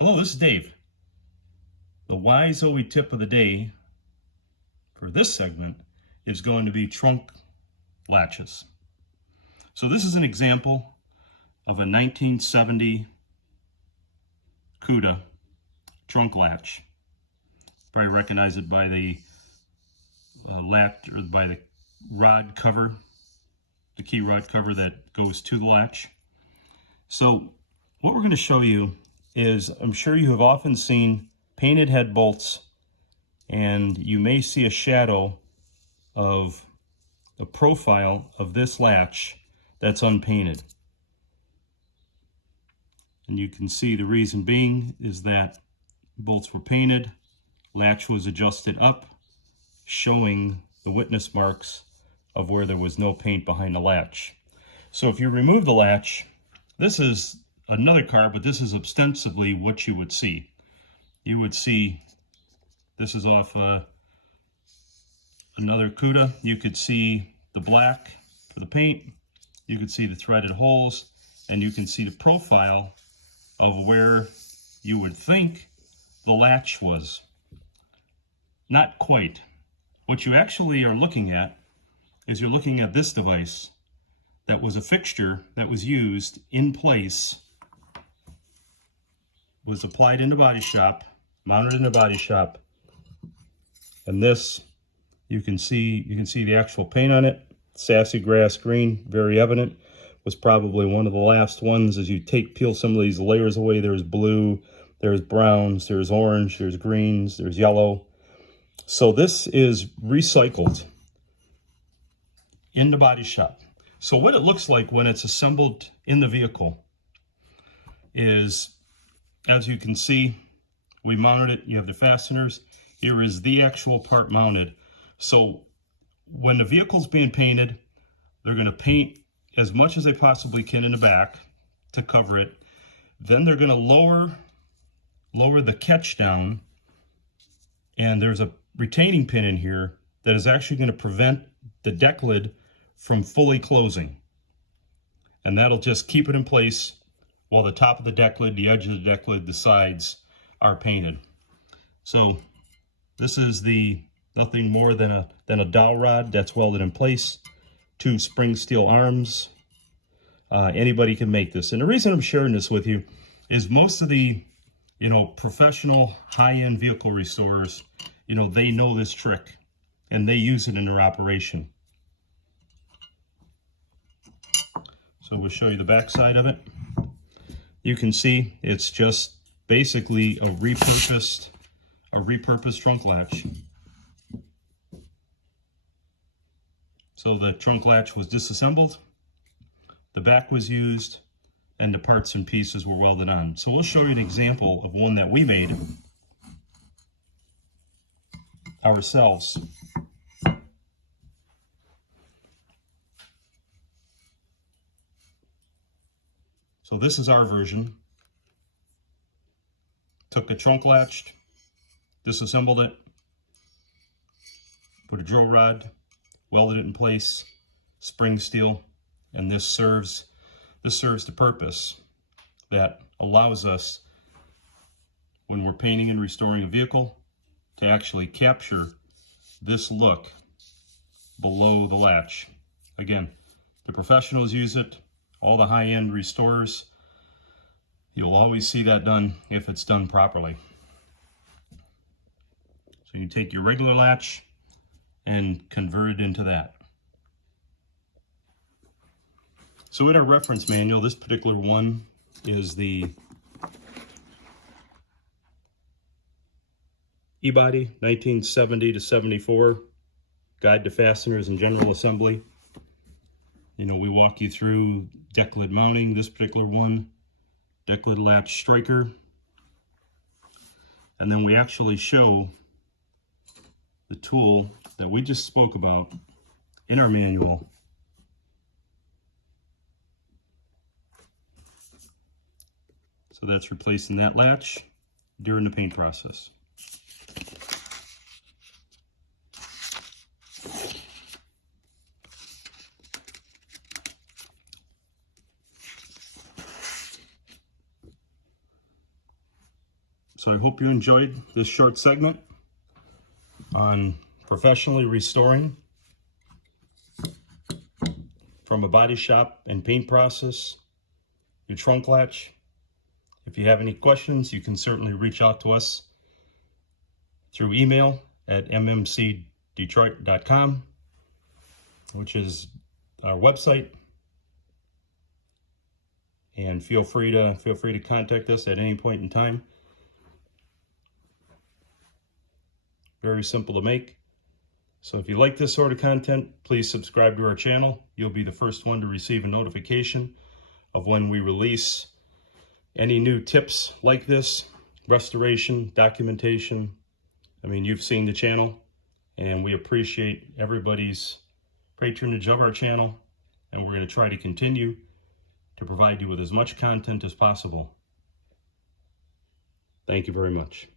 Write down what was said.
Hello, this is Dave. The wise OE tip of the day for this segment is going to be trunk latches. So this is an example of a 1970 Cuda trunk latch. Probably recognize it by the latch or by the rod cover, the key rod cover that goes to the latch. So what we're going to show you is, I'm sure you have often seen painted head bolts, and you may see a shadow of the profile of this latch that's unpainted. And you can see the reason being is that bolts were painted, latch was adjusted up, showing the witness marks of where there was no paint behind the latch. So if you remove the latch, this is another car, but this is ostensibly what you would see. You would see, this is off another Cuda. You could see the black for the paint, you could see the threaded holes, and you can see the profile of where you would think the latch was. Not quite. What you actually are looking at is you're looking at this device that was a fixture that was used in place, was applied in the body shop, mounted in the body shop, and this, you can see the actual paint on it, sassy grass green, very evident. Was probably one of the last ones. As you peel some of these layers away, there's blue, there's browns, there's orange, there's greens, there's yellow. So this is recycled in the body shop. So what it looks like when it's assembled in the vehicle is, as you can see, we mounted it. You have the fasteners. Here is the actual part mounted. So when the vehicle's being painted, they're going to paint as much as they possibly can in the back to cover it. Then they're going to lower the catch down, and there's a retaining pin in here that is actually going to prevent the deck lid from fully closing. And that'll just keep it in place while the top of the deck lid, the edge of the deck lid, the sides are painted. So this is nothing more than a dowel rod that's welded in place. 2 spring steel arms. Anybody can make this. And the reason I'm sharing this with you is most of the, professional high-end vehicle restorers, they know this trick and they use it in their operation. So we'll show you the back side of it. You can see it's just basically a repurposed trunk latch. So the trunk latch was disassembled, the back was used, and the parts and pieces were welded on. So we'll show you an example of one that we made ourselves. So this is our version. Took a trunk latch, disassembled it, put a drill rod, welded it in place, spring steel, and this serves the purpose that allows us, when we're painting and restoring a vehicle, to actually capture this look below the latch. Again, the professionals use it, all the high-end restorers. You'll always see that done if it's done properly. So you take your regular latch and convert it into that. So in our reference manual, this particular one is the E-Body 1970 to 74 Guide to Fasteners and General Assembly. We walk you through deck lid mounting, this particular one, deck lid latch striker, and then we actually show the tool that we just spoke about in our manual. So that's replacing that latch during the paint process. So I hope you enjoyed this short segment on professionally restoring from a body shop and paint process your trunk latch. If you have any questions, you can certainly reach out to us through email at mmcdetroit.com, which is our website. And feel free to contact us at any point in time. Very simple to make. So if you like this sort of content, please subscribe to our channel. You'll be the first one to receive a notification of when we release any new tips like this, restoration, documentation. I mean, you've seen the channel, and we appreciate everybody's patronage of our channel, and we're going to try to continue to provide you with as much content as possible. Thank you very much.